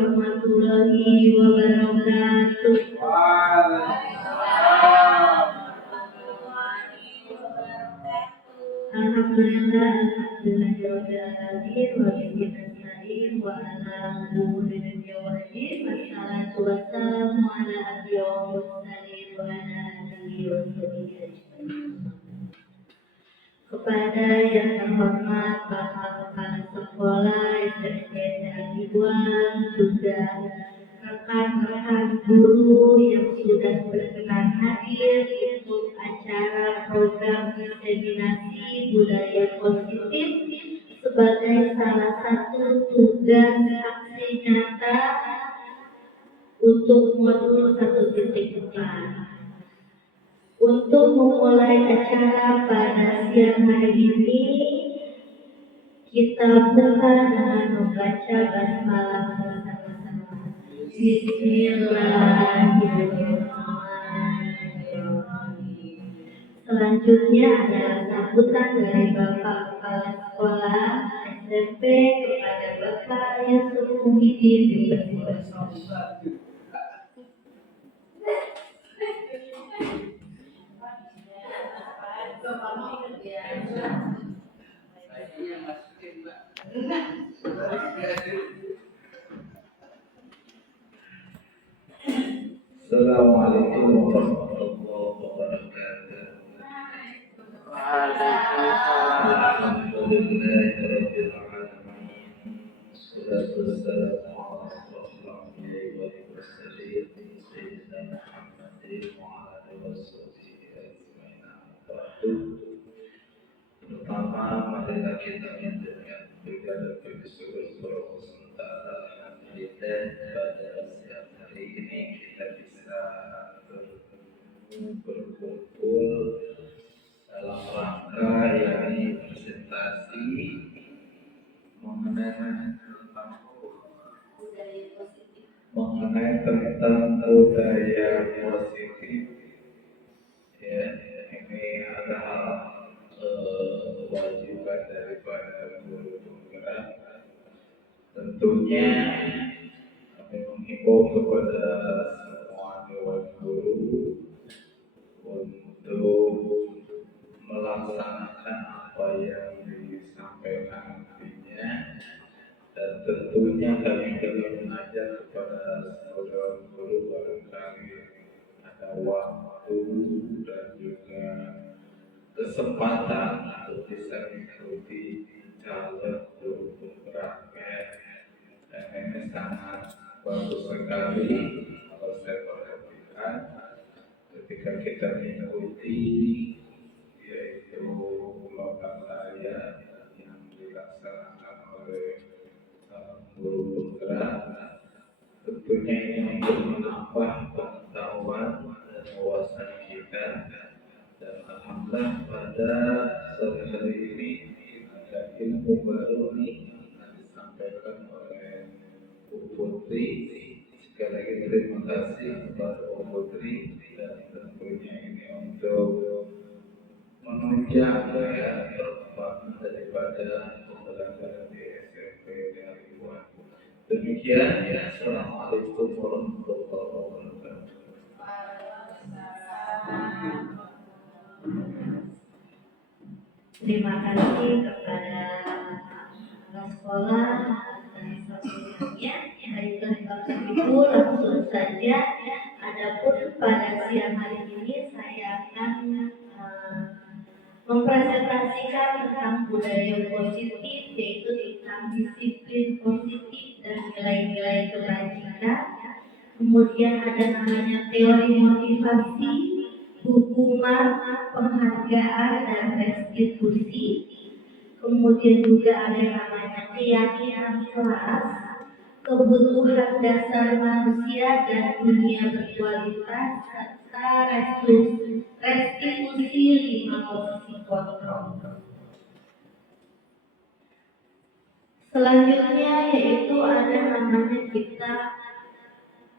warahmatullahi wabarakatuh. Alhamdulillah, alhamdulillahirobbilalamin, wa bihi nasta'in wa ala umuri dunya waddin. Wassalatu wassalamu ala asyrofil mursalin wa ala alihi wa sahbihi ajmain. Kepada yang terhormat Bapak Kepala Sekolah SMP Ibuan, juga rekan-rekan guru yang sudah berkenan hadir untuk acara program diseminasi budaya positif sebagai salah satu tugas aksi nyata untuk modul 1.4. Untuk memulai acara pada siang hari ini, kita buka dengan membaca basmalah bersama-sama. Bismillahirrahmanirrahim. Selanjutnya adalah sambutan dari Bapak Kepala Sekolah SMP kepada Bapak Yusuf Muhyiddin. Assalamualaikum warahmatullahi wabarakatuh. Alhamdulillahirabbil alamin. Wassalatu wassalamu ala asyrofil anbiya'i wal mursalin sayyidina Muhammadin wa ala alihi washabbihi ajmain. Pertama, marilah kita mendengarkan berbagai syukur sementara alhamdulillah pada siang hari ini kita bisa berkumpul dalam rangka yakni presentasi mengenai tentang budaya positif. Ya, ini adalah kewajiban daripada guru penggerak. Tentunya kami menghimbau kepada semua dewan guru untuk melaksanakan apa yang disampaikan nantinya, dan tentunya kami juga mengajak kepada saudara guru barangkali ada waktu dan juga kesempatan untuk bisa mengikuti calon guru penggeraknya. Dan ini sangat bagus sekali kalau saya perhatikan ketika kita mengikuti yaitu lomba layar yang dilaksanakan oleh guru penggerak. Tentunya ini untuk menambah pengetahuan dan wawasan kita. Dan alhamdulillah pada sore hari ini ada ilmu baru nih yang disampaikan oleh Bu Putri. Sekali lagi terima kasih kepada Bu Putri, dan tentunya ini untuk menunjang perkembangan daripada pembelajaran di SMP Ibuan. Demikian, assalamualaikum warahmatullahi wabarakatuh. Terima kasih kepada kepala sekolah dan sebagainya. Baiklah Bapak Ibu, langsung saja. Adapun pada siang hari ini saya akan mempresentasikan tentang budaya positif, yaitu tentang disiplin positif dan nilai-nilai kebajikan. Kemudian ada namanya teori motivasi, hukuman, penghargaan, dan restitusi. Kemudian juga ada yang namanya keyakinan kelas, kebutuhan dasar manusia dan dunia berkualitas, serta restitusi 5 posisi kontrol. Selanjutnya yaitu ada namanya kita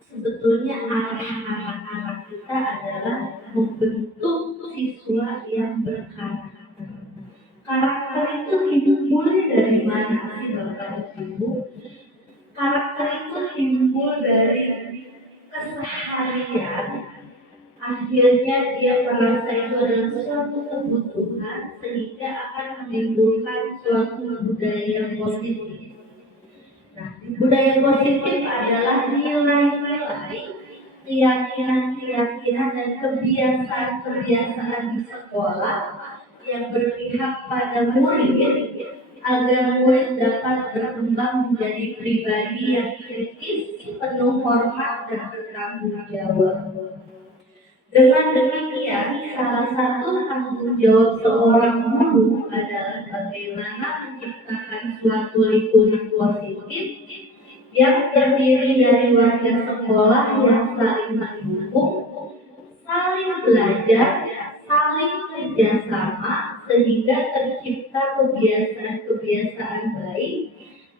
sebetulnya arah anak-anak kita adalah membentuk siswa yang berkarakter. Karakter itu mulai dari mana sih Bapak Ibu? Karakter itu dari keseharian, akhirnya dia merasa itu adalah suatu kebutuhan sehingga akan menimbulkan suatu budaya positif. Nah, budaya positif adalah nilai-nilai, keyakinan-keyakinan dan kebiasaan-kebiasaan di sekolah yang berpihak pada murid agar murid dapat berkembang menjadi pribadi yang kritis, penuh hormat dan bertanggung jawab. Dengan demikian, salah satu tanggung jawab seorang guru adalah bagaimana menciptakan suatu lingkungan positif yang terdiri dari warga sekolah yang saling mendukung, saling belajar, saling kerjasama sehingga tercipta kebiasaan-kebiasaan baik,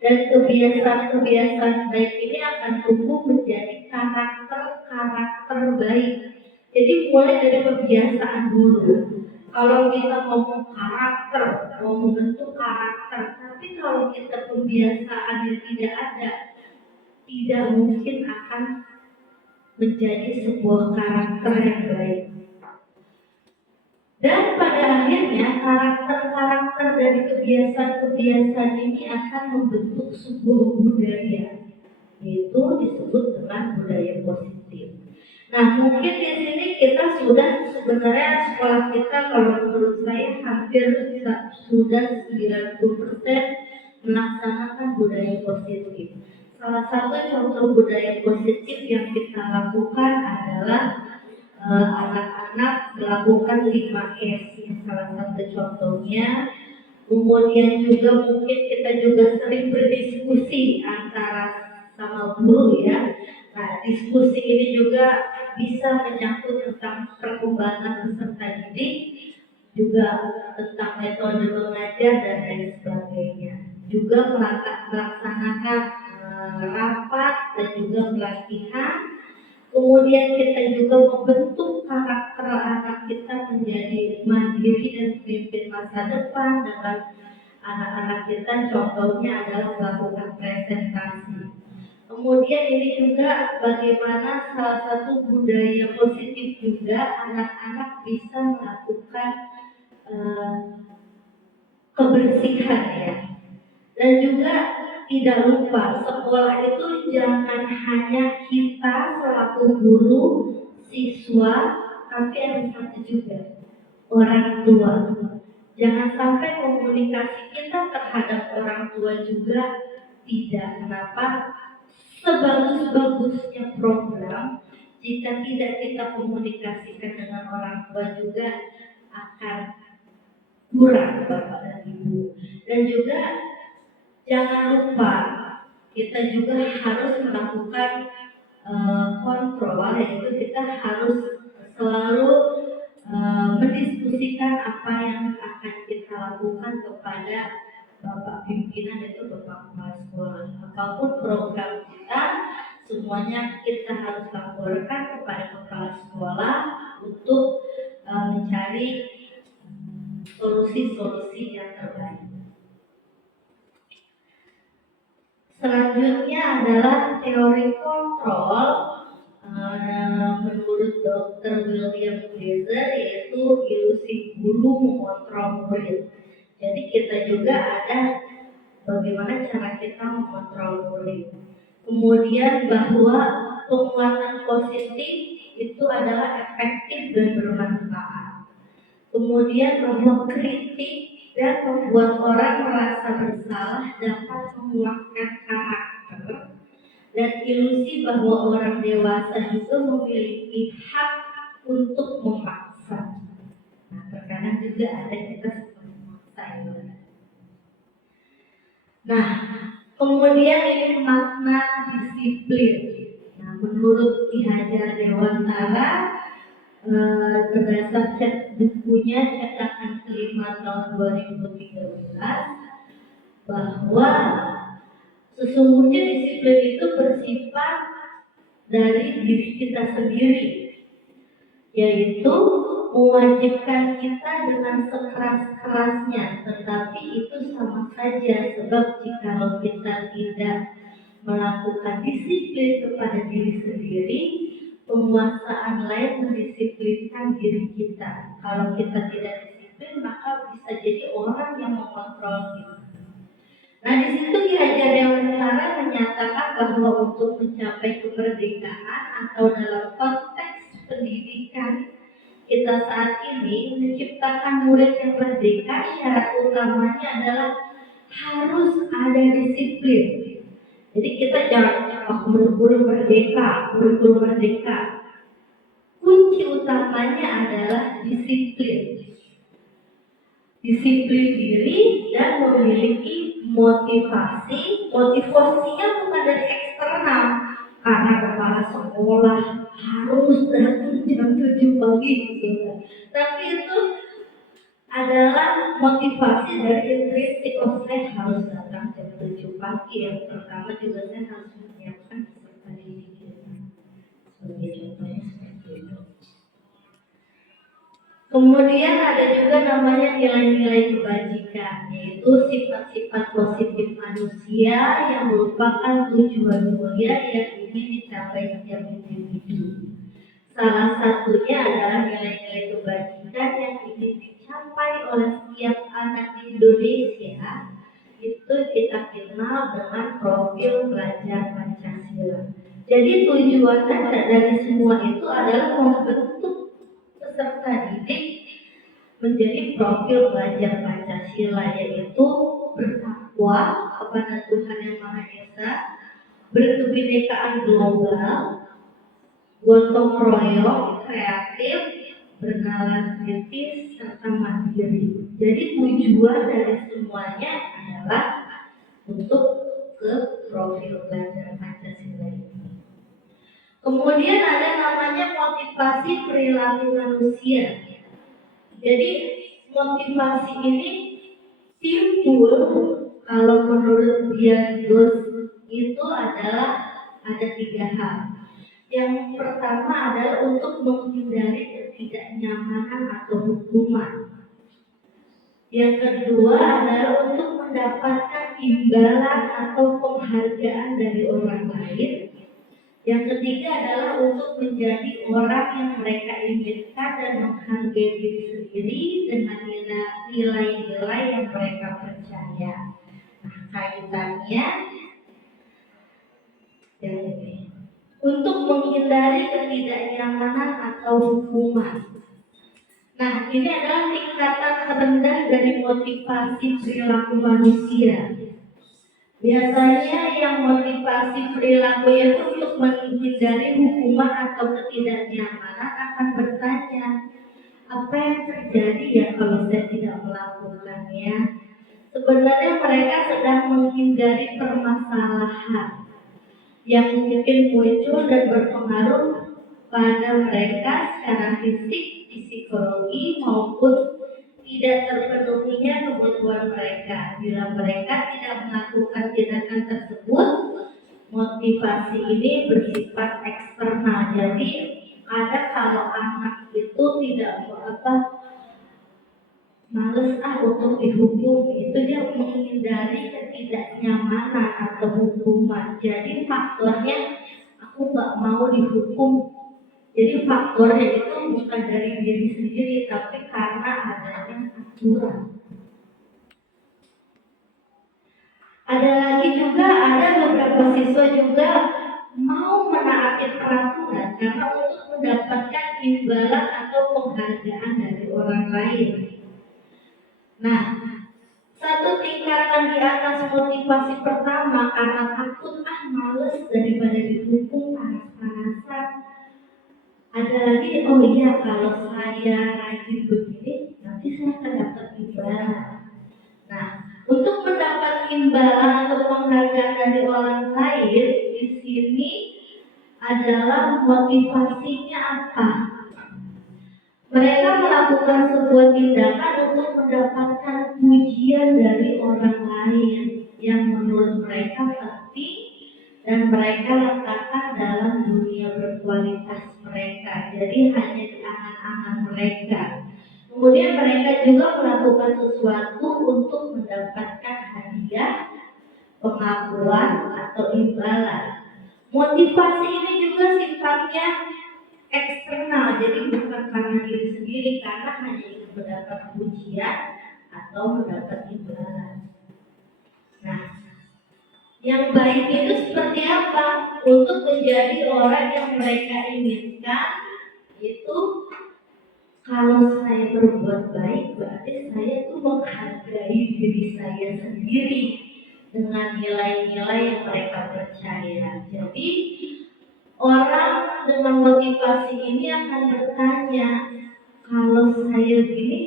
dan kebiasaan-kebiasaan baik ini akan tumbuh menjadi karakter-karakter baik. Jadi mulai dari kebiasaan dulu. Kalau kita ngomong karakter, mau membentuk karakter, tapi kalau kita kebiasaan yang tidak ada, tidak mungkin akan menjadi sebuah karakter yang baik. Dan pada akhirnya karakter-karakter dari kebiasaan-kebiasaan ini akan membentuk sebuah budaya, yaitu disebut dengan budaya positif. Nah, mungkin di sini kita sudah sebenarnya sekolah kita kalau menurut saya hampir sudah 90% melaksanakan budaya positif. Salah satu contoh budaya positif yang kita lakukan adalah anak-anak melakukan 5S, salah satu contohnya. Kemudian juga mungkin kita juga sering berdiskusi antara sama guru ya. Nah, diskusi ini juga bisa menyangkut tentang perkembangan peserta didik, juga tentang metode mengajar dan lain sebagainya. Juga melaksanakan rapat dan juga pelatihan. Kemudian kita juga membentuk karakter anak kita menjadi mandiri dan pemimpin masa depan dengan anak-anak kita. Contohnya adalah melakukan presentasi. Kemudian ini juga bagaimana salah satu budaya positif juga anak-anak bisa melakukan kebersihan ya. Dan juga tidak lupa sekolah itu jangan hanya kita selaku guru, siswa, tapi ada satu juga orang tua. Jangan sampai komunikasi kita terhadap orang tua juga tidak. Kenapa? Sebagus-bagusnya program, jika tidak kita komunikasikan dengan orang tua juga akan kurang Bapak dan Ibu. Dan juga jangan lupa kita juga harus melakukan kontrol, yaitu kita harus selalu mendiskusikan apa yang akan kita lakukan kepada Bapak pimpinan, itu Bapak Kepala Sekolah. Apapun program kita, semuanya kita harus laporkan kepada Kepala Sekolah untuk mencari solusi-solusi yang terbaik. Selanjutnya adalah teori kontrol menurut Dr. William Glaser, yaitu ilusi guru mengontrol murid. Jadi kita juga ada bagaimana cara kita mengontrol murid. Kemudian bahwa penguatan positif itu adalah efektif dan bermanfaat. Kemudian bahwa kritik dan membuat orang merasa bersalah dapat menguatkan karakter. Dan ilusi bahwa orang dewasa juga memiliki hak untuk memaksa. Nah, terkadang juga ada kita seperti memaksa itu. Nah, kemudian ini makna disiplin. Nah, menurut Ki Hajar Dewantara, berdasarkan bukunya cetakan kelima tahun 2013, bahwa sesungguhnya disiplin itu bersifat dari diri kita sendiri, yaitu mewajibkan kita dengan sekeras-kerasnya, tetapi itu sama saja, sebab jika kita tidak melakukan disiplin kepada diri sendiri, penguasaan lain mendisiplinkan diri kita. Kalau kita tidak disiplin, maka bisa jadi orang yang mengontrol kita. Nah, di situ Ki Hajar Dewantara menyatakan bahwa untuk mencapai kemerdekaan atau dalam konteks pendidikan kita saat ini menciptakan murid yang merdeka, syarat utamanya adalah harus ada disiplin. Jadi kita jangan buru-buru merdeka. Kunci utamanya adalah disiplin. Disiplin diri dan memiliki motivasi. Motivasinya bukan dari eksternal, karena kepala sekolah harus datang jam 7 pagi gitu. Tapi itu adalah motivasi dari intrinsik. Saya harus datang jam 7 pagi. Yang pertama juga saya harus menyiapkan peserta didik kita. Sebagai contohnya seperti itu. Kemudian ada juga namanya nilai-nilai kebajikan, yaitu sifat-sifat positif manusia yang merupakan tujuan mulia yang ingin dicapai setiap individu. Salah satunya adalah nilai-nilai kebajikan yang ingin dicapai oleh setiap anak di Indonesia. Itu kita kenal dengan profil pelajar Pancasila. Jadi tujuan dari semua itu adalah membentuk peserta didik menjadi profil pelajar Pancasila, yaitu bertakwa kepada Tuhan Yang Maha Esa, berkebinekaan global, gotong royong, kreatif, bernalar kritis, serta mandiri. Jadi tujuan dari semuanya adalah untuk ke profil pelajar Pancasila ini. Kemudian ada namanya motivasi perilaku manusia. Jadi motivasi ini timbul kalau menurut Diagnos itu adalah ada 3 hal. Yang pertama adalah untuk menghindari ketidaknyamanan atau hukuman. Yang kedua adalah untuk mendapatkan imbalan atau penghargaan dari orang lain. Yang ketiga adalah untuk menjadi orang yang mereka inginkan dan menghargai diri sendiri dengan nilai-nilai yang mereka percaya. Nah, kaitannya yang ini. Untuk menghindari ketidaknyamanan atau hukuman. Nah, ini adalah tingkatan terendah dari motivasi perilaku manusia. Biasanya yang motivasi perilaku itu untuk menghindari hukuman atau ketidaknyamanan akan bertanya, apa yang terjadi ya kalau saya tidak melakukannya? Sebenarnya mereka sedang menghindari permasalahan yang mungkin muncul dan berpengaruh pada mereka secara fisik, psikologi maupun tidak terpenuhinya kebutuhan mereka. Bila mereka tidak melakukan tindakan tersebut, motivasi ini bersifat eksternal. Jadi ada kalau anak itu tidak males untuk dihukum, itu dia menghindari ketidaknyamanan atau hukuman. Jadi faktornya aku nggak mau dihukum. Jadi faktornya itu bukan dari diri sendiri, tapi karena adanya aturan. Ada lagi juga, ada beberapa siswa juga mau menaati peraturan karena untuk mendapatkan imbalan atau penghargaan dari orang lain. Nah, satu tingkatan di atas motivasi pertama karena takut males daripada dihukum panas-panasan. Ada lagi, oh iya kalau saya rajin begini, nanti saya akan dapat imbalan. Nah, untuk mendapat imbalan atau penghargaan dari orang lain, di sini adalah motivasinya apa? Mereka melakukan sebuah tindakan untuk mendapatkan pujian dari orang lain yang menurut mereka penting dan mereka letakkan dalam dunia berkualitas mereka. Jadi hanya di angan-angan mereka. Kemudian mereka juga melakukan sesuatu untuk mendapatkan hadiah, pengakuan atau imbalan. Motivasi ini juga sifatnya eksternal, jadi bukan karena diri sendiri, karena hanya ingin mendapat pujian atau mendapat imbalan. Nah, yang baik itu seperti apa? Untuk menjadi orang yang mereka inginkan itu, kalau saya berbuat baik berarti saya tuh menghargai diri saya sendiri dengan nilai-nilai yang mereka percaya. Jadi orang dengan motivasi ini akan bertanya, kalau saya begini,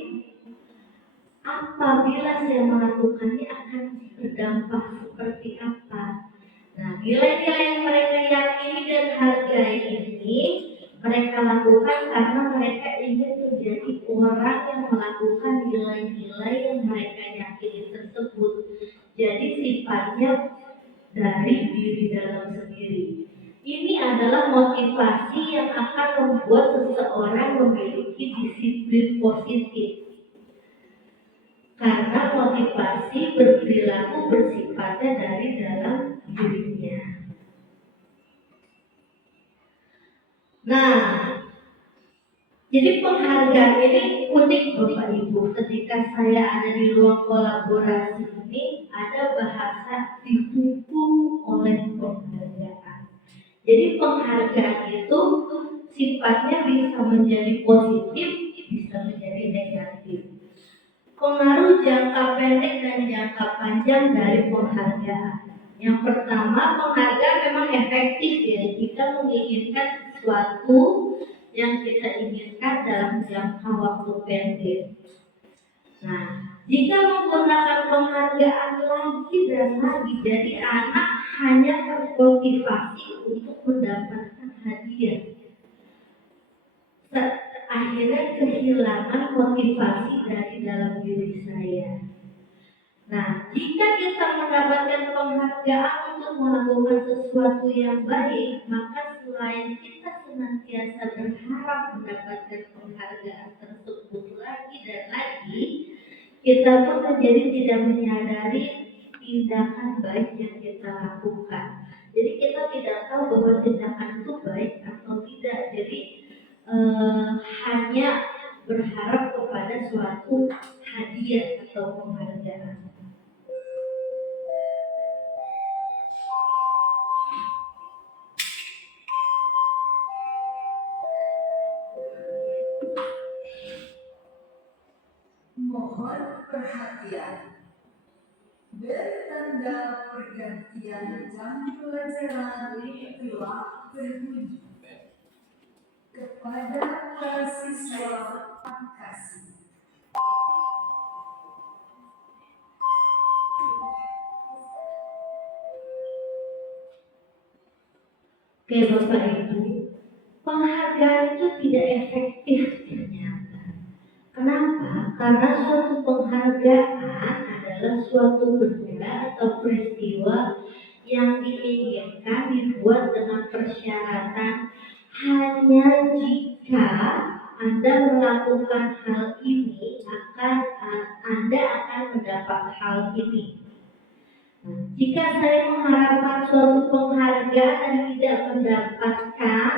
apabila saya melakukannya akan berdampak seperti apa? Nah, nilai-nilai yang mereka yakini dan hargai ini mereka lakukan karena mereka ingin menjadi orang yang melakukan nilai-nilai yang mereka yakini tersebut. Jadi sifatnya dari diri dalam sendiri. Ini adalah motivasi yang akan membuat seseorang memiliki disiplin positif. Karena motivasi berperilaku bersifatnya dari dalam dirinya. Nah, jadi penghargaan ini unik Bapak Ibu. Ketika saya ada di ruang kolaborasi ini, ada bahasa didukung oleh penghargaan. Jadi penghargaan itu sifatnya bisa menjadi positif, bisa menjadi negatif. Pengaruh jangka pendek dan jangka panjang dari penghargaan. Yang pertama, penghargaan memang efektif ya jika menginginkan sesuatu yang kita inginkan dalam jangka waktu pendek. Nah, jika menggunakan penghargaan lagi dan lagi, jadi anak hanya termotivasi untuk mendapatkan hadiah. Akhirnya kehilangan motivasi dari dalam diri saya. Nah, jika kita mendapatkan penghargaan untuk melakukan sesuatu yang baik, maka selain kita senantiasa berharap mendapatkan penghargaan tersebut lagi dan lagi, kita pun menjadi tidak menyadari tindakan baik yang kita lakukan. Jadi kita tidak tahu bahwa tindakan itu baik atau tidak. Jadi hanya berharap kepada suatu hadiah atau penghargaan. Mohon perhatian. Bertanda pergantian jam pelajaran telah berbunyi. Kepada para siswa kasih. Oke Bapak Ibu, penghargaan itu tidak efektif ternyata. Kenapa? Karena suatu penghargaan adalah suatu benda atau peristiwa yang diinginkan dibuat dengan persyaratan hanya jika Anda melakukan hal ini Anda akan mendapat hal ini. Jika saya mengharapkan suatu penghargaan dan tidak mendapatkan,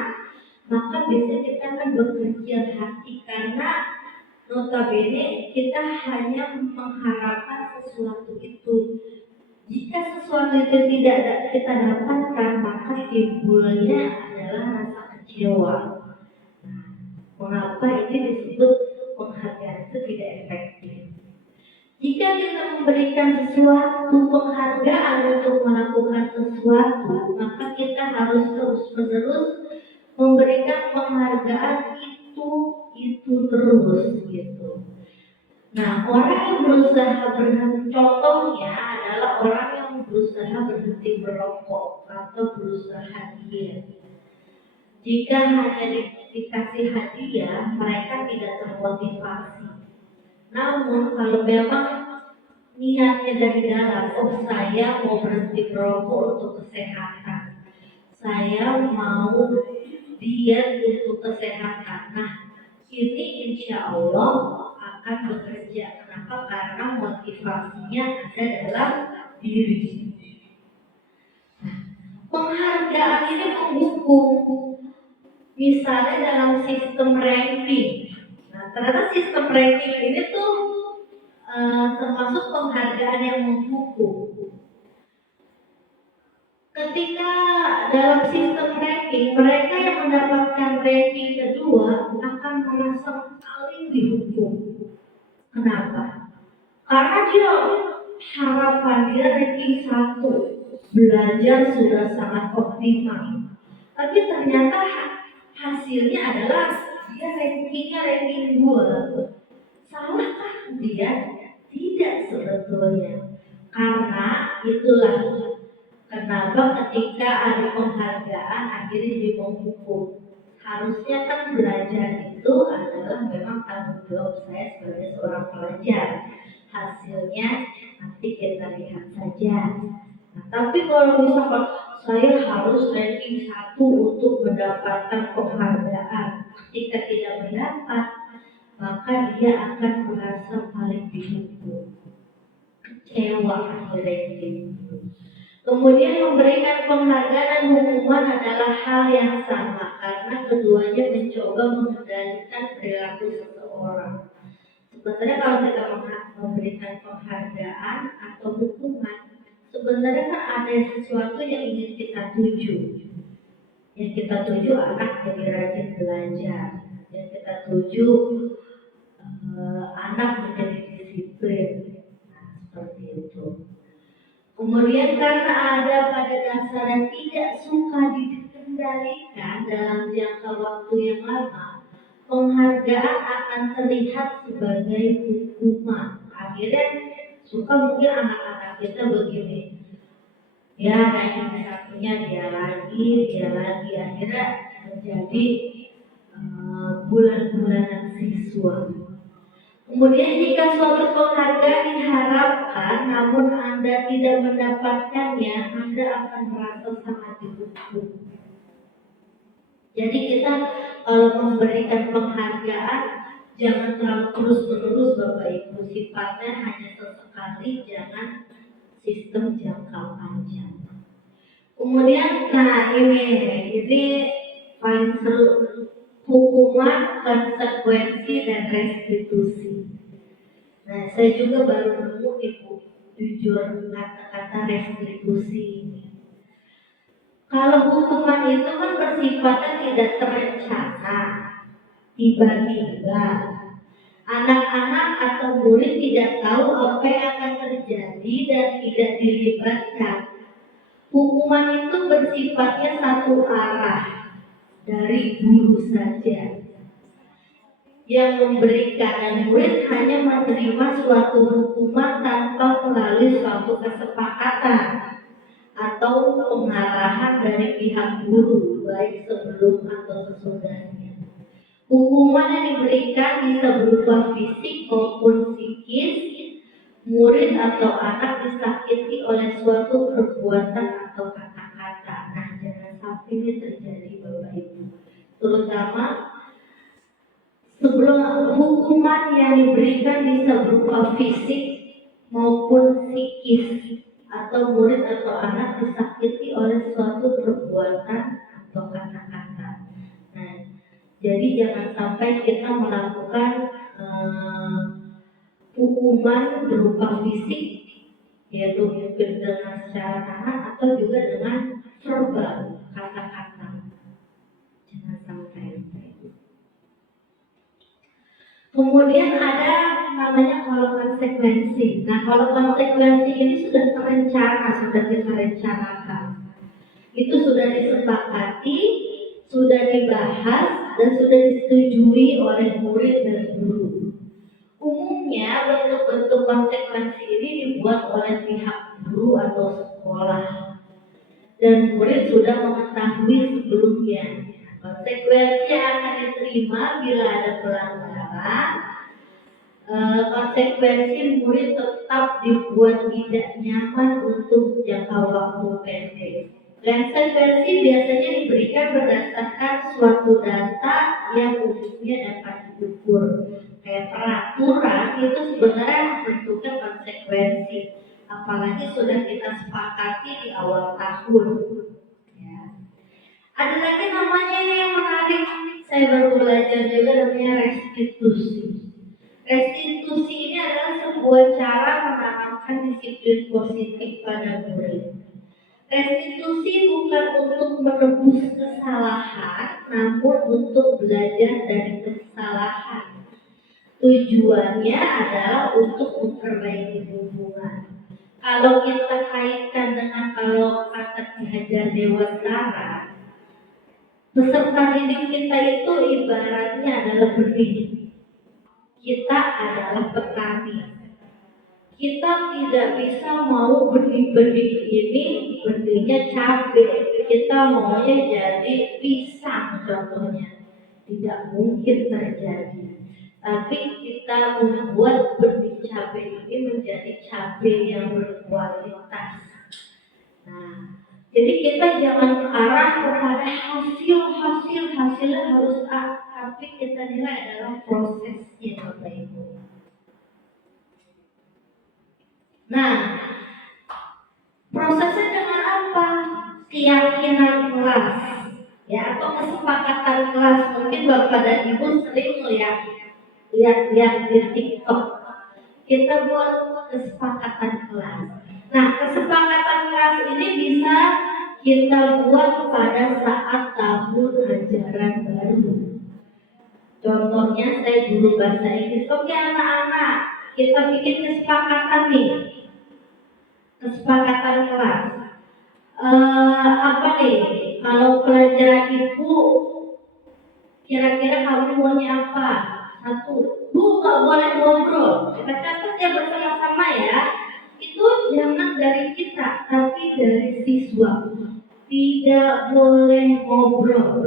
maka biasanya kita akan berkecil hati karena notabene kita hanya mengharapkan sesuatu itu. Jika sesuatu itu tidak kita dapatkan, maka timbulnya adalah rasa kecewa. Mengapa ini disebut penghargaan itu tidak efektif? Jika kita memberikan sesuatu penghargaan untuk melakukan sesuatu, maka kita harus terus-menerus memberikan penghargaan itu terus gitu. Nah, orang yang berusaha berhenti, contohnya adalah orang yang berusaha berhenti merokok atau berusaha diet. Jika hanya dikasih hadiah, mereka tidak termotivasi. Namun kalau memang niatnya dari dalam, saya mau berhenti merokok untuk kesehatan, saya mau diet untuk kesehatan. Nah, ini insya Allah akan bekerja. Kenapa? Karena motivasinya ada dalam diri. Penghargaan ini menghukum, misalnya dalam sistem ranking. Nah, ternyata sistem ranking ini tuh termasuk penghargaan yang menghukum. Ketika dalam sistem ranking, mereka yang mendapatkan ranking kedua akan merasa paling dihukum. Kenapa? Karena dia harapan dia ranking 1, belajar sudah sangat optimal. Tapi ternyata hasilnya adalah dia ranking 2. Salahkah dia? Tidak sebetulnya. Karena itulah kenapa ketika ada penghargaan akhirnya jadi menghukum. Harusnya kan belajar itu adalah memang tanggung jawab saya sebagai seorang pelajar. Hasilnya nanti kita lihat saja. Nah, tapi kalau misalkan saya harus ranking 1 untuk mendapatkan penghargaan, ketika tidak mendapat, maka dia akan merasa paling dihukum, kecewa akhirnya gitu. Kemudian memberikan penghargaan dan hukuman adalah hal yang sama karena keduanya mencoba mengendalikan perilaku seseorang. Sebenarnya kalau kita memberikan penghargaan atau hukuman, sebenarnya kan ada sesuatu yang ingin kita tuju. Yang kita tuju anak jadi rajin belajar, yang kita tuju anak menjadi disiplin. Nah, seperti itu. Kemudian karena ada pada dasarnya tidak suka dikendalikan dalam jangka waktu yang lama, penghargaan akan terlihat sebagai hukuman. Akhirnya suka mungkin anak-anak kita begini, ya ranking satunya dia lagi, akhirnya menjadi bulan-bulanan siswa. Kemudian jika suatu penghargaan diharapkan namun Anda tidak mendapatkannya, Anda akan merasa sangat dihukum. Jadi kita kalau memberikan penghargaan jangan terlalu terus-menerus Bapak Ibu, sifatnya hanya sesekali, jangan sistem jangka panjang. Kemudian ini paling seru, hukuman, konsekuensi, dan restitusi. Nah, saya juga baru nemu Ibu, jujur kata-kata restitusi ini. Kalau hukuman itu kan bersifatnya tidak terencana, tiba-tiba. Anak-anak atau murid tidak tahu apa yang akan terjadi dan tidak dilibatkan. Hukuman itu bersifatnya satu arah, dari guru saja yang memberikan, dan murid hanya menerima suatu hukuman tanpa melalui suatu kesepakatan atau pengarahan dari pihak guru, baik sebelum atau sesudahnya. Hukuman yang diberikan bisa berupa fisik maupun psikis. Murid atau anak disakiti oleh suatu perbuatan atau kata-kata. Nah, jangan sampai ini terjadi Bapak Ibu. Terutama sebelum hukuman yang diberikan bisa berupa fisik maupun psikis, atau murid atau anak disakiti oleh suatu perbuatan atau kata-kata. Nah, jadi jangan sampai kita melakukan hukuman berupa fisik, yaitu mungkin dengan secara tangan atau juga dengan verbal, kata-kata. Jangan sampai. Kemudian ada namanya kalau konsekuensi. Nah, kalau konsekuensi ini sudah terencana, sudah kita rencanakan. Itu sudah disepakati, sudah dibahas, dan sudah disetujui oleh murid dan guru. Umumnya bentuk-bentuk konsekuensi ini dibuat oleh pihak guru atau sekolah, dan murid sudah mengetahui sebelumnya. Konsekuensi akan diterima bila ada pelanggaran. Konsekuensi murid tetap dibuat tidak nyaman untuk jangka waktu pendek. Konsekuensi biasanya diberikan berdasarkan suatu data yang umumnya dapat diukur. Kayak peraturan itu sebenarnya bentuknya konsekuensi, apalagi sudah kita sepakati di awal tahun. Ada lagi namanya ini yang menarik, saya baru belajar juga, namanya restitusi. Restitusi ini adalah sebuah cara menanamkan disiplin positif pada murid. Restitusi bukan untuk menebus kesalahan, namun untuk belajar dari kesalahan. Tujuannya adalah untuk memperbaiki hubungan. Kalau kita kaitkan dengan kalau kata Ki Hajar Dewantara, peserta didik kita itu ibaratnya adalah benih. Kita adalah petani. Kita tidak bisa mau benih-benih ini, benihnya cabai. Kita maunya jadi pisang contohnya. Tidak mungkin terjadi. Tapi kita membuat benih cabai ini menjadi cabai yang berkualitas. Nah, jadi kita jangan arah kepada hasilnya harus A, tapi kita nilai adalah prosesnya Bapak Ibu. Nah, prosesnya dengan apa? Keyakinan kelas, ya, atau kesepakatan kelas. Mungkin Bapak dan Ibu sering lihat di TikTok. Kita buat kesepakatan kelas. Nah, kesepakatan kelas ini bisa kita buat pada saat tahun ajaran baru. Contohnya saya guru bahasa Inggris. Oke anak-anak, kita bikin kesepakatan nih. Kesepakatan kelas. Apa nih? Kalau pelajaran Ibu, kira-kira kamu maunya apa? 1, Bu nggak boleh ngobrol. Kita catat ya bersama-sama ya. Itu jangan dari kita, tapi dari siswa. Tidak boleh ngobrol.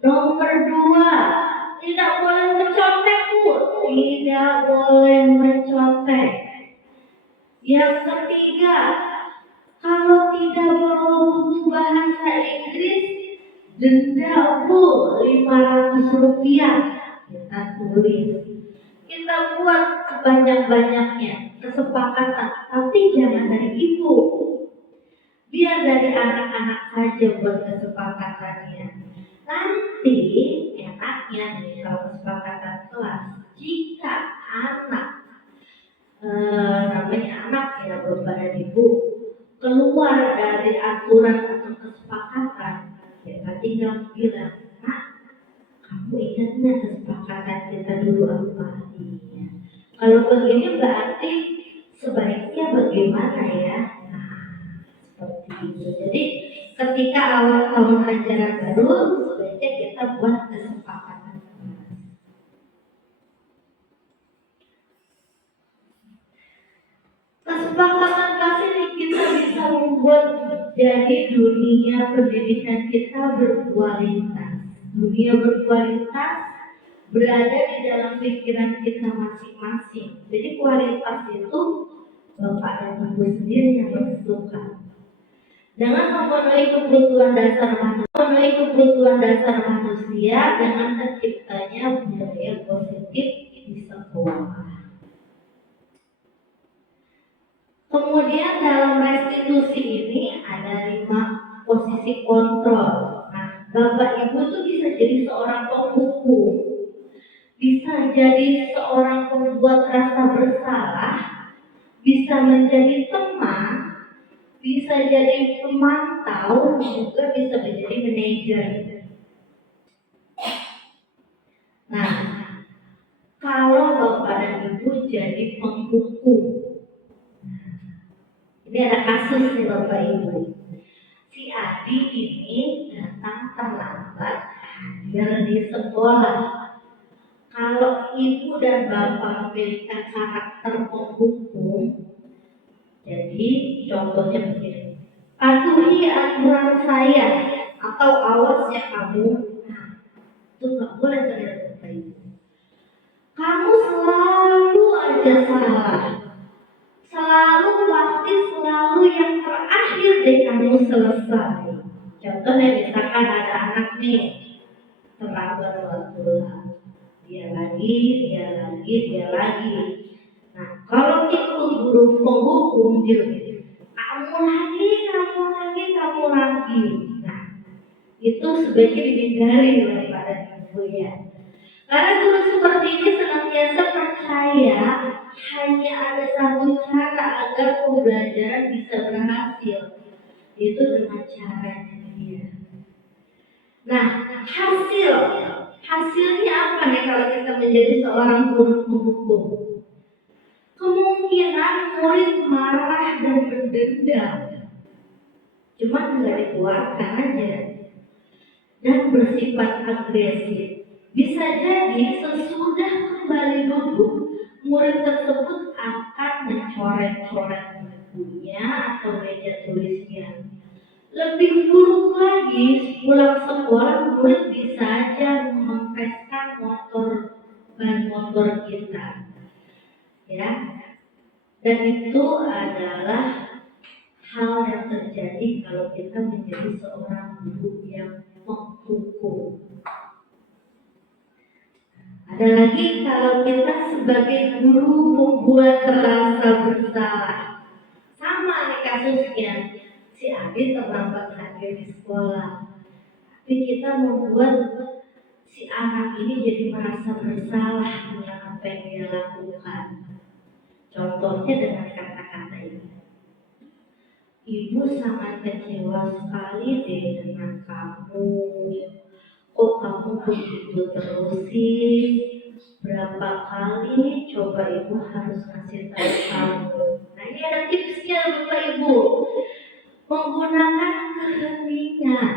Nomor 2, tidak boleh mencontek Bu. Tidak boleh mencontek. Yang ketiga, kalau tidak mau bahasa Inggris, denda Bu 500 rupiah. Kita tulis, kita buat sebanyak-banyaknya kesepakatan, tapi jangan dari ibu, biar dari anak-anak saja buat kesepakatannya. Nanti enaknya nih kalau kesepakatan kelas, jika anak namanya anak ya Bapak dan Ibu keluar dari aturan atau kesepakatan, kita tinggal bilang, Nak, kamu ingat nggak kesepakatan kita dulu apa? Iya. Kalau begini berarti sebaiknya bagaimana ya? Nah, seperti itu. Jadi ketika awal tahun ajaran baru, sebaiknya kita buat kesepakatan. Kesepakatan kelas ini kita bisa membuat jadi dunia pendidikan kita berkualitas. Dunia berkualitas berada di dalam pikiran kita masing-masing. Jadi kualitas itu Bapak dan Ibu sendiri yang menentukan. Dengan memenuhi kebutuhan dasar manusia dengan terciptanya budaya positif di sekolah. Kemudian dalam restitusi ini ada 5 posisi kontrol. Bapak Ibu tuh bisa jadi seorang penghukum, bisa jadi seorang pembuat rasa bersalah, bisa menjadi teman, bisa jadi pemantau, juga bisa menjadi manajer. Nah, kalau Bapak dan Ibu jadi penghukum, ini ada kasus nih Bapak Ibu. Si Adi ini datang terlambat hadir di sekolah. Kalau ibu dan bapak memiliki karakter penghukum, jadi contohnya begini, patuhi aturan saya atau awas ya kamu. Nah, itu nggak boleh terjadi Bapak Ibu. Kamu selalu aja salah. Selalu yang terakhir deh kamu selesai. Contohnya misalkan ada anak nih terlambat sholat, dia lagi. Nah, kalau itu guru penghukum dia, kamu lagi. Nah, Itu sebaiknya dihindari oleh para ibu ya. Karena guru seperti ini senantiasa percaya hanya ada satu cara agar pembelajaran bisa berhasil, itu dengan caranya dia. Nah, hasilnya apa nih kalau kita menjadi seorang guru penghukum? Kemungkinan murid marah dan berdendam, cuma nggak dikeluarkan aja, dan bersifat agresif. Bisa jadi sesudah kembali duduk, murid tersebut akan mencoret-coret bukunya atau meja tulisnya. Lebih buruk lagi, pulang sekolah murid bisa saja mengempeskan ban motor kita, ya. Dan itu adalah hal yang terjadi kalau kita menjadi seorang guru yang menghukum. Ada lagi kalau kita sebagai guru membuat rasa bersalah. Sama nih kasusnya, si Adi terlambat hadir di sekolah, tapi kita membuat si anak ini jadi merasa bersalah dengan apa yang dia lakukan. Contohnya dengan kata-kata ini, ibu sangat kecewa sekali deh dengan kamu. Kok kamu begitu terus sih? Berapa kali coba ibu harus kasih tahu kamu. Nah, ini ada tipsnya Bapak Ibu. Menggunakan keheningan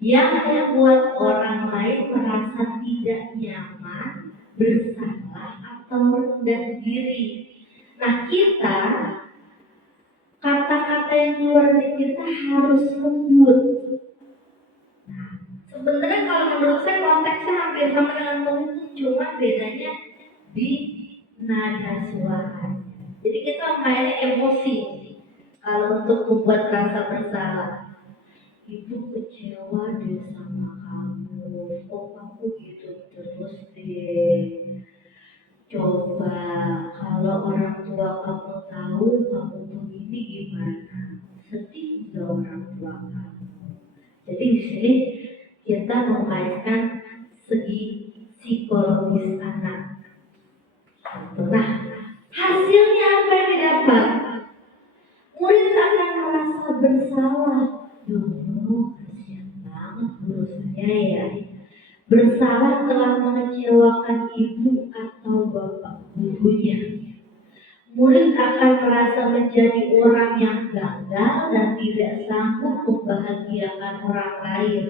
yang membuat orang lain merasa tidak nyaman, bersalah atau rendah diri. Nah, kita kata-kata yang keluar dari kita harus lembut. Nah, sebenarnya kalau menurut saya konteksnya hampir sama dengan penghukum, cuma bedanya di nada suara. Jadi kita main emosi. Kalau untuk membuat rasa bersalah, ibu kecewa deh sama kamu. Kok kamu gitu terus deh? Coba kalau orang tua kamu tahu kamu begini gimana? Sedih nggak orang tua kamu? Jadi di sini kita memainkan segi psikologis anak. Nah, hasilnya apa yang didapat? Murid akan merasa bersalah. Kasihan banget guru saya ya. Bersalah telah mengecewakan ibu atau bapak gurunya. Murid akan merasa menjadi orang yang gagal dan tidak sanggup membahagiakan orang lain.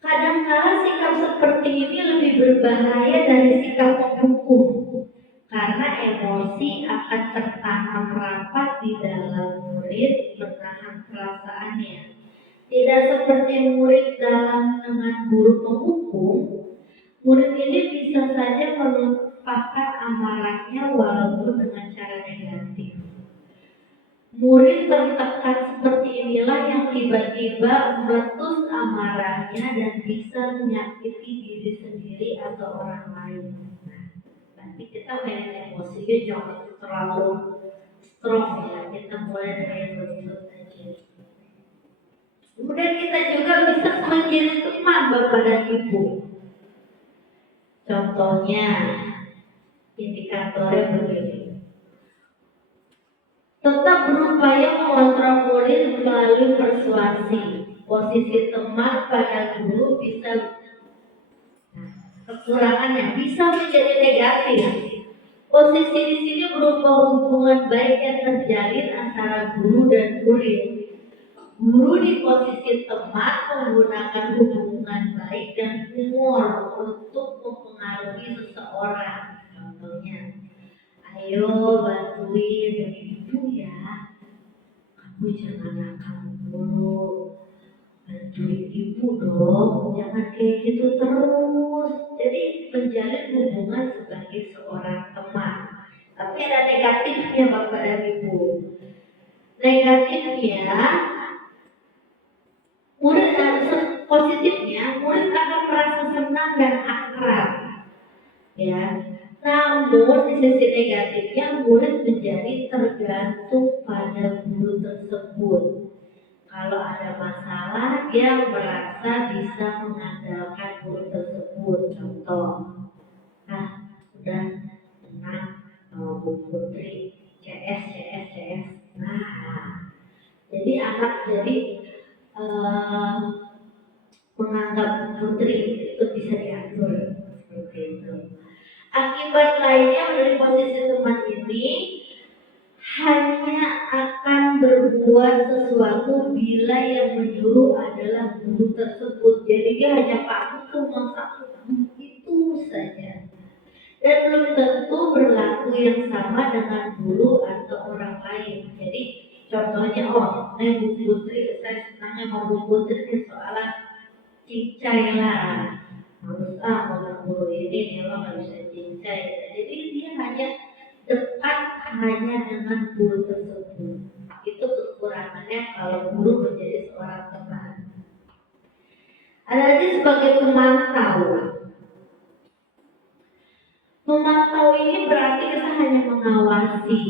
Kadang-kala sikap seperti ini lebih berbahaya dari sikap menghukum, karena emosi akan tertanam rapat di dalam murid menahan perasaannya. Tidak seperti murid dengan guru penghukum, murid ini bisa saja melupakan amarahnya walaupun dengan cara negatif. Murid tertekan seperti inilah yang tiba-tiba meletus amarahnya dan bisa menyakiti diri sendiri atau orang lain. Nanti kita main emosinya jangan terlalu strong ya, kita mulai dari yang lembut aja. Kemudian kita juga bisa menjadi teman Bapak dan Ibu. Contohnya, indikatornya begini. Tetap berupaya mengontrol murid melalui persuasi. Posisi teman pada guru bisa, kekurangannya bisa menjadi negatif. Posisi di sini berupa hubungan baik yang terjalin antara guru dan murid. Guru di posisi teman menggunakan hubungan baik dan humor untuk mempengaruhi seseorang. Contohnya, ayo bantuin ibu ya, kamu jangan nakal dulu, bantuin ibu dong, jangan kayak gitu terus. Jadi menjalin hubungan sebagai seorang teman. Tapi ada negatifnya Bapak dan Ibu. Negatifnya, positifnya murid akan merasa senang dan akrab, ya. Namun di sisi negatifnya murid menjadi tergantung pada guru tersebut. Kalau ada masalah, dia merasa bisa mengandalkan guru tersebut. Contoh, udah tenang sama Bu Putri, CS. Nah, jadi anak menganggap Putri itu bisa diatur seperti itu. Akibat lainnya dari posisi teman ini hanya akan berbuat sesuatu bila yang menyuruh adalah guru tersebut. Jadi dia hanya patuh itu saja. Dan belum tentu berlaku yang sama dengan guru atau orang lain. Jadi contohnya, Bu Putri, saya tanya sama Bu Putri ini soalan cincai lah. Harus kalau guru ini dia nggak bisa cincai. Jadi dia hanya dekat hanya dengan guru tersebut. Itu kekurangannya kalau guru menjadi seorang teman. Ada lagi sebagai pemantau. Memantau ini berarti kita hanya mengawasi.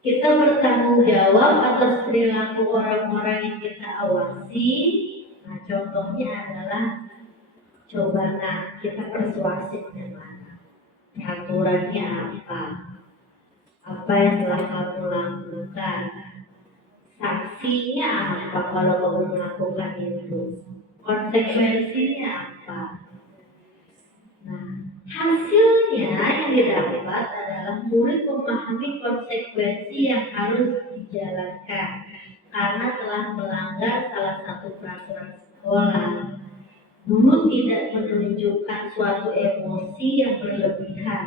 Kita bertanggung jawab atas perilaku orang-orang yang kita awasi. Nah, contohnya adalah coba kita persuasifnya mana? Aturannya apa? Apa yang telah kamu lakukan? Sanksinya apa kalau kamu melakukan itu? Konsekuensinya apa? Nah, hasilnya yang didapat adalah murid memahami konsekuensi yang harus dijalankan karena telah melanggar salah satu peraturan sekolah. Guru tidak menunjukkan suatu emosi yang berlebihan,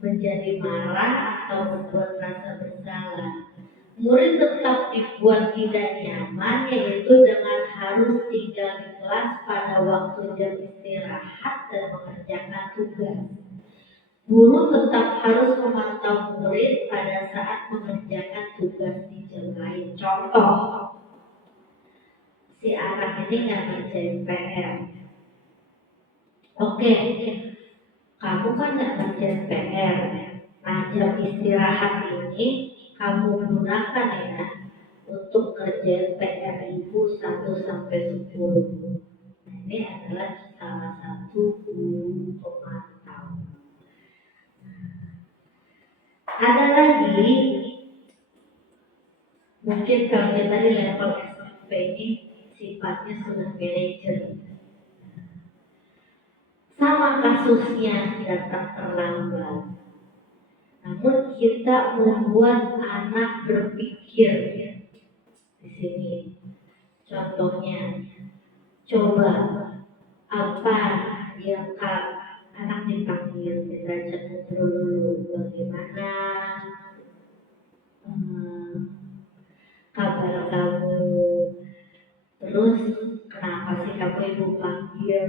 menjadi marah atau membuat rasa bersalah. Murid tetap dibuat tidak nyaman, yaitu dengan harus tinggal di kelas pada waktu jam istirahat dan mengerjakan tugas. Guru tetap harus memantau murid pada saat mengerjakan tugas di jam lain. Contoh, si anak ini nggak ngerjain PR. Oke, kamu kan nggak ngerjain PR. Nah, jam istirahat ini kamu gunakan ya untuk kerjain PR ibu 1 sampai 10. Nah, ini adalah salah satu guru pemantau. Ada lagi, mungkin kalau kita di level SMP ini sifatnya sudah manajer. Sama kasusnya datang terlambat. Namun kita membuat anak berpikir di sini. Contohnya, coba apa yang anak dipanggil, kita ajak ngobrol dulu, bagaimana kabar kamu, terus kenapa sih kamu ibu panggil.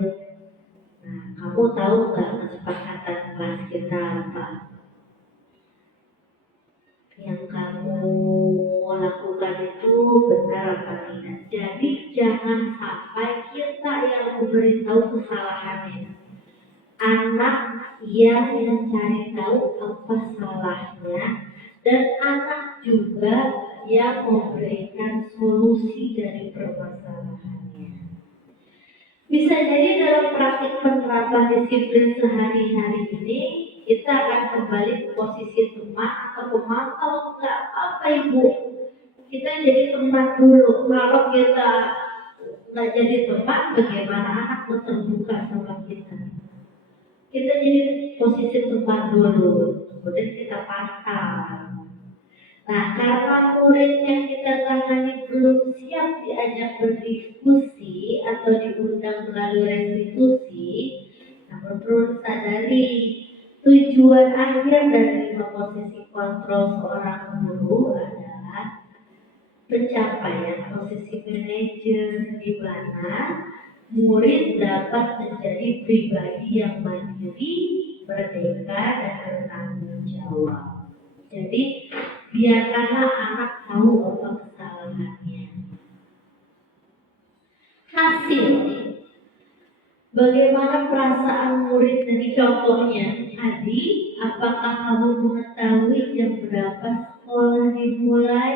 Nah, kamu tahu nggak kesepakatan kelas kita apa? Yang kamu lakukan itu benar apa tidak? Jadi jangan sampai kita yang memberitahu kesalahannya. Anak yang mencari tahu apa salahnya, dan anak juga yang memberikan solusi dari permasalahannya. Bisa jadi dalam praktik penerapan disiplin sehari-hari ini kita akan kembali ke posisi teman atau pemantau. Nggak apa-apa ibu, kita jadi teman dulu. Kalau kita nggak jadi teman, bagaimana anak mau terbuka sama kita? Kita jadi posisi teman dulu, kemudian kita pantau. Nah, karena murid yang kita tangani belum siap diajak berdiskusi atau diundang melalui restitusi, namun perlu sadari tujuan akhir dari posisi kontrol seorang guru adalah pencapaian posisi manajer, di mana murid dapat menjadi pribadi yang mandiri, merdeka, dan bertanggung jawab. Jadi biarkanlah anak tahu apa kesalahannya. Hasil, bagaimana perasaan murid dari contohnya? Adi, apakah kamu mengetahui jam berapa sekolah dimulai?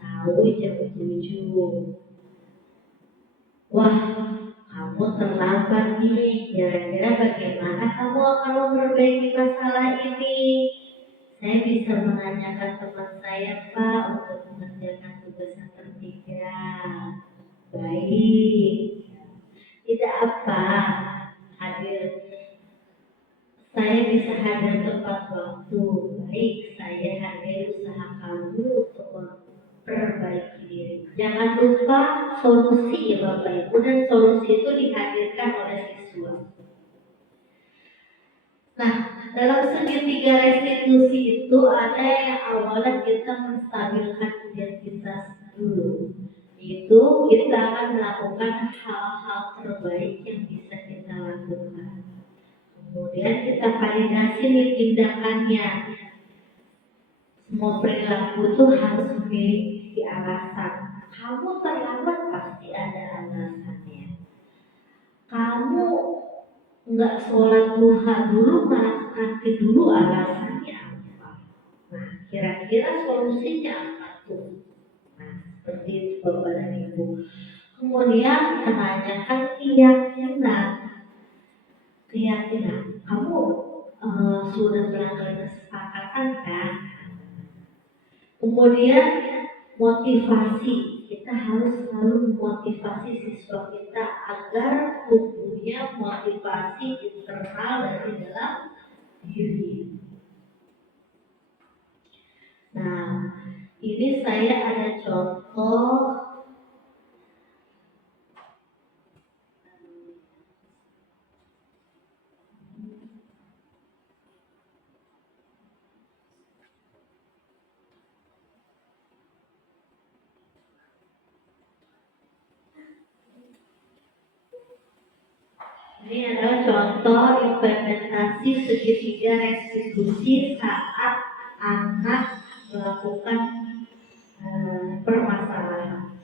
Tahu. kamu jam 7. Wah, kamu terlambat nih. Kira-kira bagaimana kamu akan memperbaiki masalah ini? Saya bisa menanyakan teman saya, Pak, untuk mengerjakan tugas yang ketiga. Baik, tidak apa. Hadir, saya bisa hadir tepat waktu. Baik, saya hadir usaha kamu untuk memperbaiki diri. Jangan lupa solusi ya Bapak Ibu, dan solusi itu dihadirkan oleh siswa. Nah, dalam segitiga restitusi itu ada yang awalnya kita menstabilkan identitas dulu. Itu kita akan melakukan hal-hal terbaik yang bisa kita lakukan. Kemudian kita validasi nih tindakannya. Semua perilaku itu harus memiliki alasan. Kamu terlambat pasti ada alasannya. Kamu nggak sholat duha dulu, malah nanti dulu, alasannya apa? Nah, kira-kira solusinya apa tuh? Nah, seperti itu Bapak dan Ibu. Kemudian menanyakan keyakinan. Kamu sudah melanggar kesepakatan kan? Kemudian motivasi. Kita harus selalu memotivasi siswa kita agar tumbuhnya motivasi internal dari dalam diri. Nah, ini saya ada contoh ini adalah contoh implementasi segitiga restitusi saat anak melakukan permasalahan.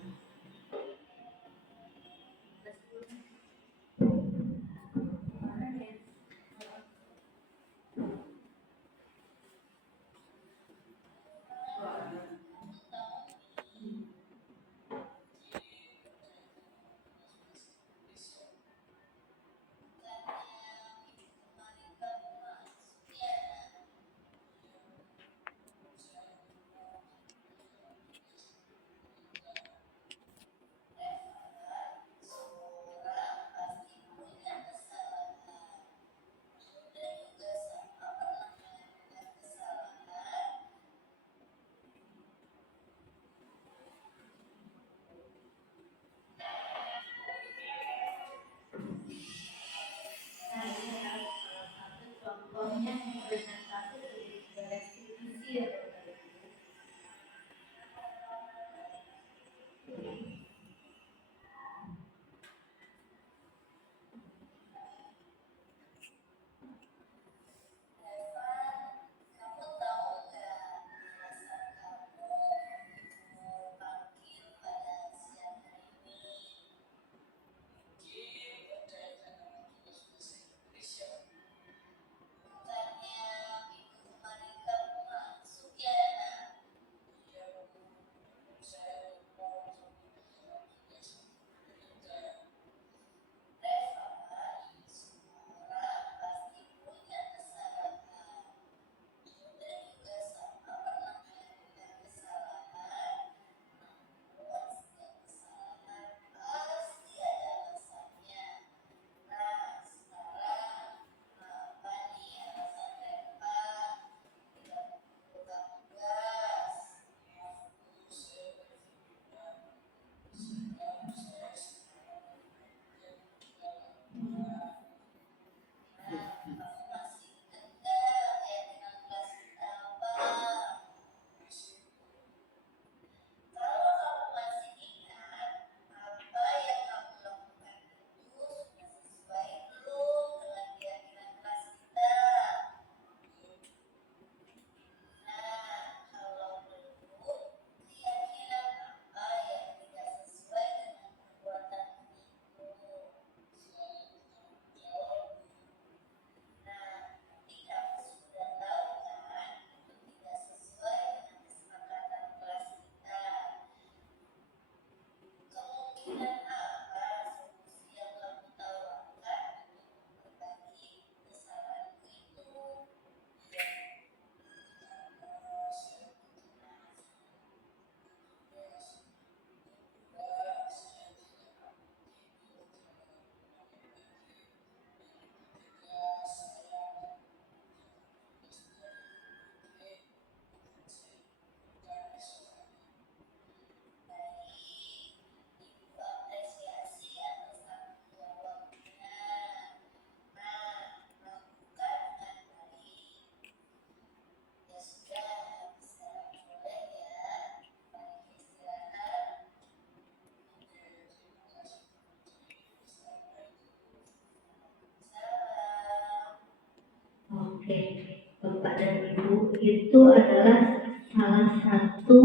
itu adalah salah satu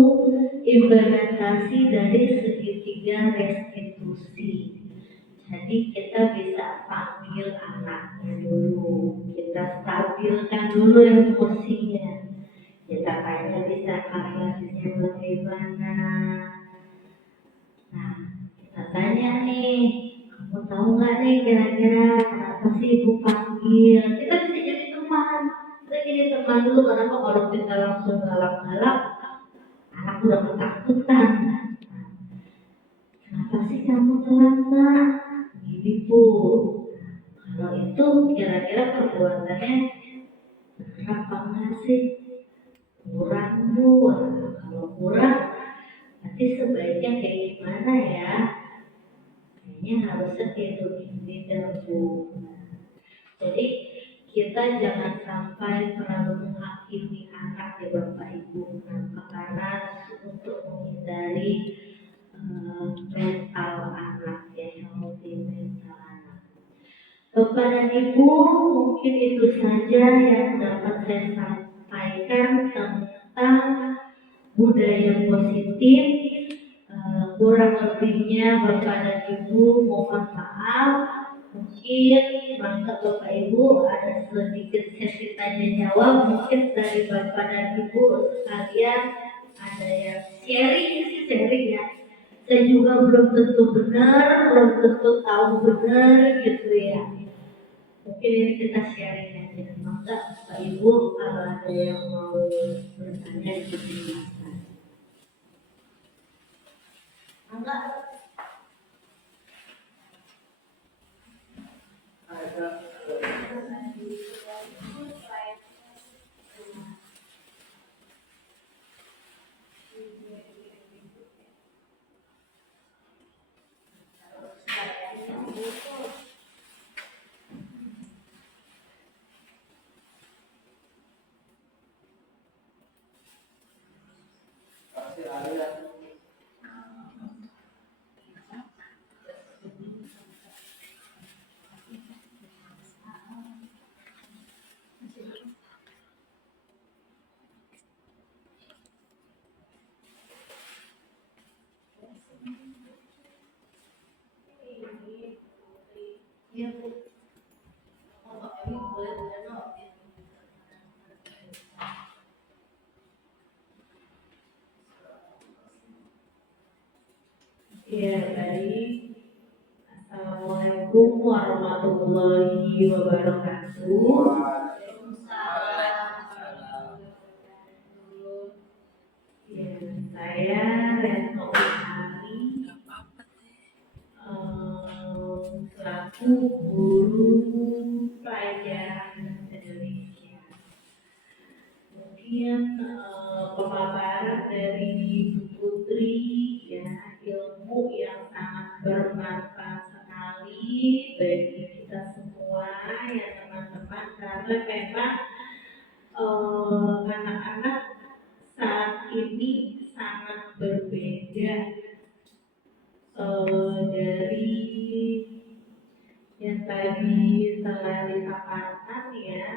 implementasi dari segitiga restitusi. Jadi kita bisa panggil anaknya dulu, kita stabilkan dulu emosinya, kita tanya bisa kabarnya bagaimana. Nah, kita tanya nih, kamu tahu nggak nih kira-kira kenapa sih ibu panggil? Kita bisa jadi teman. Kita jadi teman dulu, karena kalau kita langsung galak-galak, anak udah ketakutan. Kenapa sih kamu telat nak? Gini bu. Kalau itu kira-kira perbuatannya berapa nggak sih? Kurang bu. Kalau kurang, nanti sebaiknya kayak gimana ya? Kayaknya harusnya tidur ini dan bu. Jadi kita jangan sampai terlalu menghakimi anak ya Bapak Ibu. Karena untuk menghindari mental anak ya, healthy mental anak. Bapak dan Ibu, mungkin itu saja yang dapat saya sampaikan tentang budaya positif. Kurang lebihnya Bapak dan Ibu mohon maaf. Mungkin maka Bapak Ibu ada sedikit sesi tanya jawab, mungkin dari Bapak dan Ibu sekalian ada yang sharing ya. Saya juga belum tentu benar, belum tentu tahu benar gitu ya. Mungkin ini kita sharing aja. Maka Bapak Ibu kalau ada yang mau bertanya silakan. Enggak. Iya Bu. Ya, baik. Assalamualaikum warahmatullahi wabarakatuh. Ya, saya Retno Utami, selaku guru pelajaran Indonesia. Mungkin pemaparan dari Bu Putri ya, ilmu yang sangat bermanfaat sekali bagi kita semua ya teman-teman, karena memang anak-anak saat ini sangat berbeda dari yang tadi telah dipaparkan ya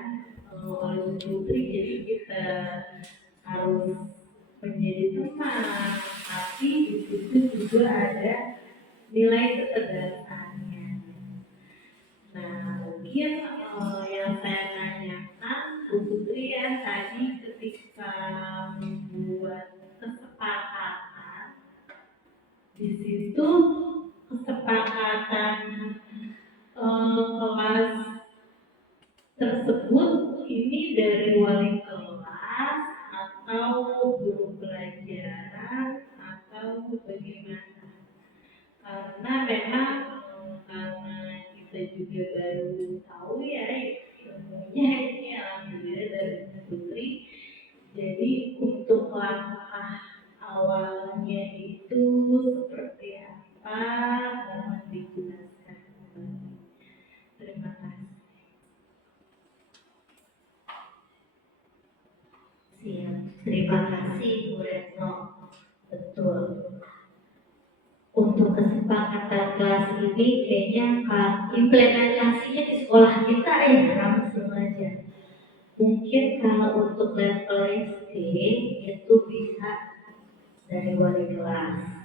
oleh Bu Putri. Jadi kita harus menjadi teman, tapi di situ juga ada nilai ketegasannya. Nah, mungkin yang saya tanyakan Bu Putri ya, tadi ketika membuat kesepakatan, di situ kesepakatan kelas tersebut ini dari wali kelas atau guru pelajaran atau bagaimana? Karena memang karena kita juga baru tahu ya ilmunya ini alhamdulillah dari Bu Putri. Jadi untuk langkah awalnya itu seperti apa, mohon dijelaskan kembali. Terima kasih. Siap, terima kasih Bu Retno. Betul. Untuk kesepakatan kelas ini kayaknya implementasinya di sekolah kita ya langsung aja. Mungkin kalau untuk level SD itu bisa dari wali kelas.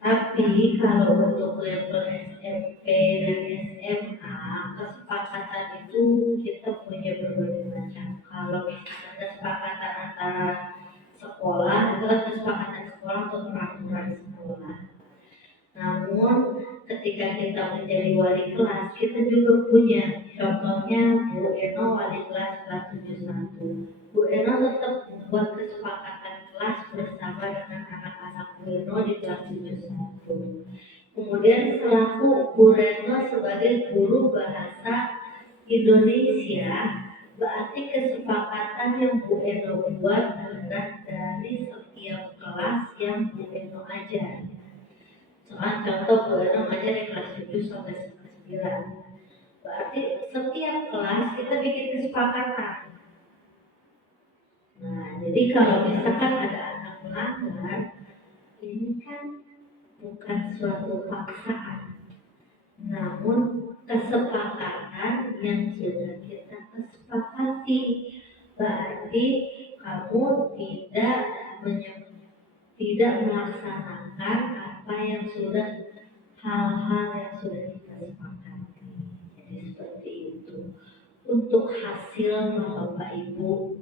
Tapi kalau untuk level SMP dan SMA, kesepakatan itu kita punya berbagai macam. Kalau misalkan kesepakatan antara sekolah, itu kan kesepakatan sekolah untuk peraturan sekolah. Namun ketika kita menjadi wali kelas, kita juga punya. Contohnya Bu Eno wali kelas kelas 71. Bu Eno tetap membuat kesepakatan kelas bersama dengan anak-anak Bu Eno di kelas 71. Kemudian selaku Bu Retno sebagai guru bahasa Indonesia, berarti kesepakatan yang Bu Eno buat adalah dari setiap kelas yang Bu Eno ajar. Contoh Bu Eno ngajar di kelas 7 sampai 9. Berarti setiap kelas kita bikin kesepakatan. Nah, jadi kalau misalkan ada anak melanggar, ini kan bukan suatu paksaan, namun kesepakatan yang sudah kita kesepakati. Berarti kamu tidak melaksanakan apa yang sudah hal-hal yang sudah kita sepakati. Jadi seperti itu. Untuk hasil Bapak Ibu,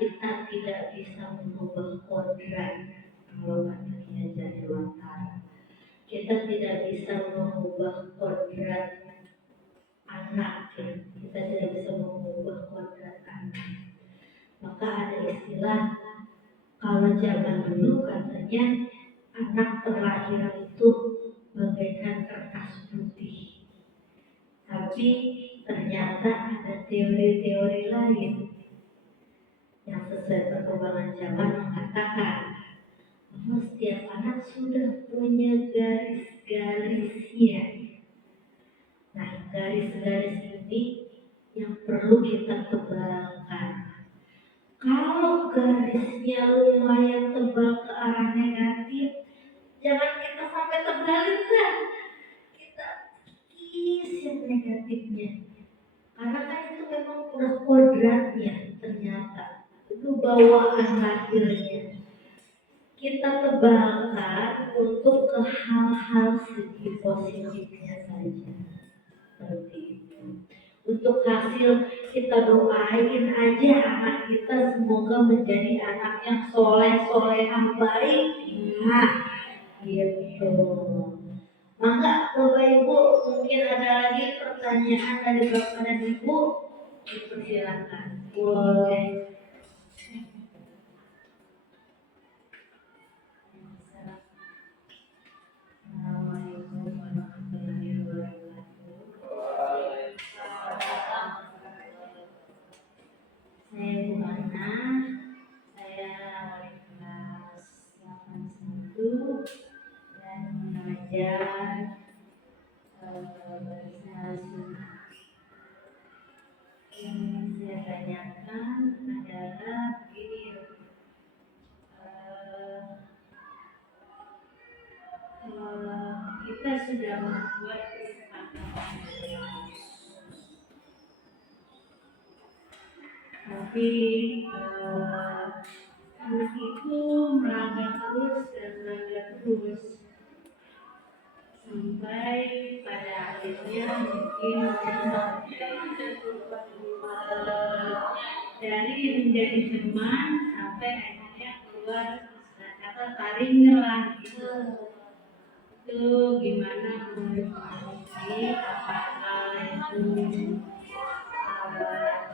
kita tidak bisa mengubah kodrat. Kalau kata Kiai Jatiwantara, kita tidak bisa mengubah kodrat anak. Kita tidak bisa mengubah kodrat anak. Maka ada istilah, kalau zaman dulu katanya anak terlahir itu bagaikan kertas putih. Tapi ternyata ada teori-teori lain yang sesuai perkembangan zaman mengatakan bahwa setiap anak sudah punya garis-garisnya. Nah, garis-garis ini yang perlu kita tebalkan. Kalau garisnya lumayan tebal ke arah negatif, jangan kita sampai tebalin dah. Kita kis yang negatifnya. Karena kan itu memang udah kodratnya ternyata. Itu bawaan lahirnya. Kita tebalkan untuk ke hal-hal segi positifnya saja. Seperti itu. Untuk hasil kita doain aja anak kita semoga menjadi anak yang soleh-solehah baik. Nah, gitu. Maka Bapak Ibu mungkin ada lagi pertanyaan dari Bapak dan Ibu, dipersilakan. Boleh. Assalamualaikum warahmatullahi wabarakatuh. Saya Bu Hana, saya wali kelas 81 dan mengajar bahasa Sunda. Yang saya tanyakan adalah begini, kita sudah membuat kesepakatan, tapi anak itu melanggar terus sampai pada akhirnya mungkin dari menjadi teman sampai akhirnya keluar kata taring nyerah gitu. Itu gimana menurut Andi? Apakah itu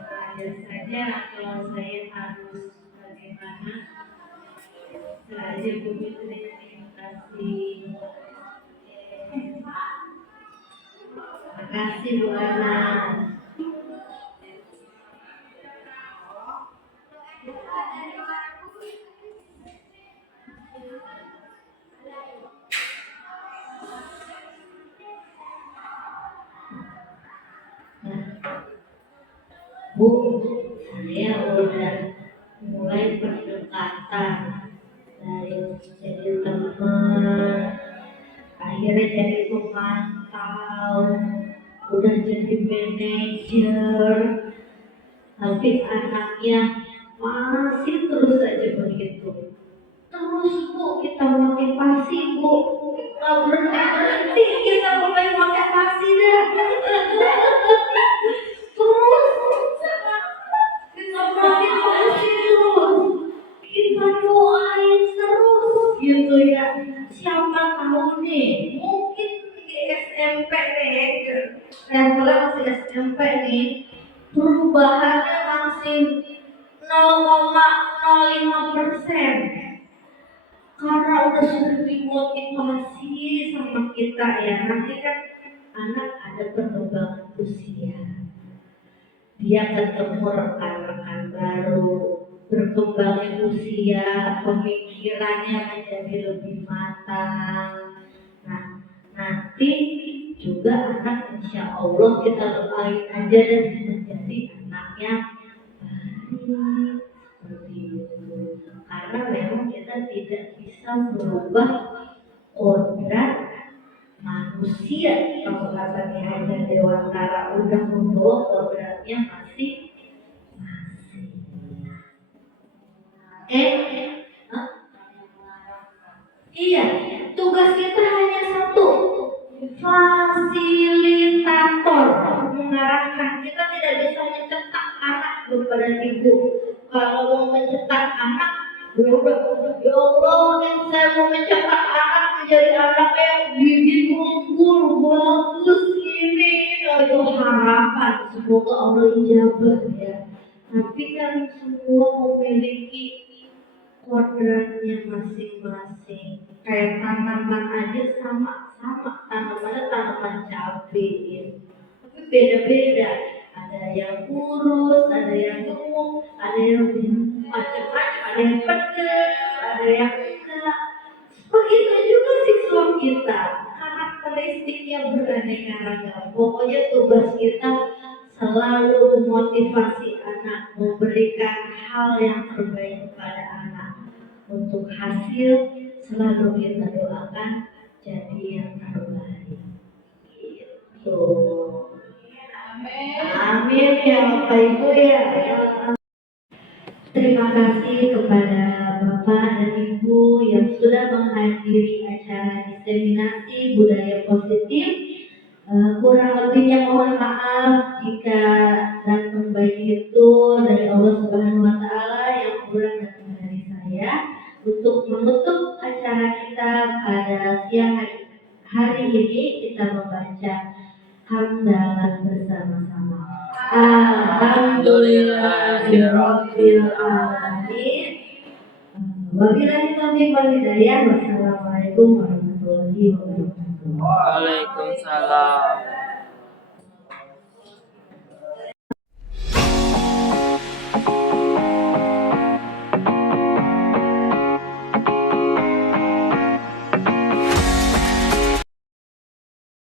wajar saja atau saya harus bagaimana? Saja begitu, terima kasih. Terima kasih Bu Ana. Bu, saya udah mulai pendekatan dari jadi teman, akhirnya jadi pemantau, udah jadi manajer. tapi anaknya masih terus saja begitu. Terus Bu, kita memakai pasi Bu, nggak berhenti kita memakai pasi dah. Terus kita memakai pasi terus, kita doain terus gitu ya. Siapa tahu nih, mungkin di SMP nih, levelnya masih SMP nih, perubahannya masih 0,05%. Karena udah sudah dimotivasi sama kita ya. Nanti kan anak ada perkembangan usia, dia ketemu rekan-rekan baru, berkembangnya usia, pemikirannya menjadi lebih matang. Nah, nanti juga anak insya Allah kita doain aja dan menjadi anaknya baik seperti itu. Karena memang kita tidak bisa merubah kodrat manusia. Kalau kata Ki Hajar Dewantara udah membawa kodratnya masih. Iya, tugas kita hanya satu, fasilitator, mengarahkan. Kita tidak bisa mencetak anak kepada ibu. Kalau mau mencetak anak, ya Allah, saya mau mencetak anak menjadi anak yang gigi unggul, bagus ini. Itu harapan, semoga Allah ijabah ya. Tapi kan semua memiliki kodratnya masing-masing. Kayak tanaman aja sama-sama, tanamannya tanaman cabai ya. Tapi beda-beda. Ada yang kurus, ada yang gemuk, ada yang macam-macam, ada yang pedas, ada yang enggak. Begitu juga siswa kita, karakteristiknya beraneka ragam. Pokoknya tugas kita selalu memotivasi anak, memberikan hal yang terbaik kepada anak. Untuk hasil selalu kita doakan jadi yang terbaik. Gitu. Amin ya Bapak Ibu ya. Terima kasih kepada Bapak dan Ibu yang sudah menghadiri acara diseminasi budaya positif. Kurang lebihnya mohon maaf jika datang baik itu dari Allah Subhanahu wa Ta'ala, yang kurang datang dari saya. Untuk menutup acara kita pada siang hari ini, kita membaca hamdalah bersama-sama. Alhamdulillahirabbil alamin. Wabillahi taufiq wal hidayah. Wassalamualaikum warahmatullahi wabarakatuh. Waalaikumsalam.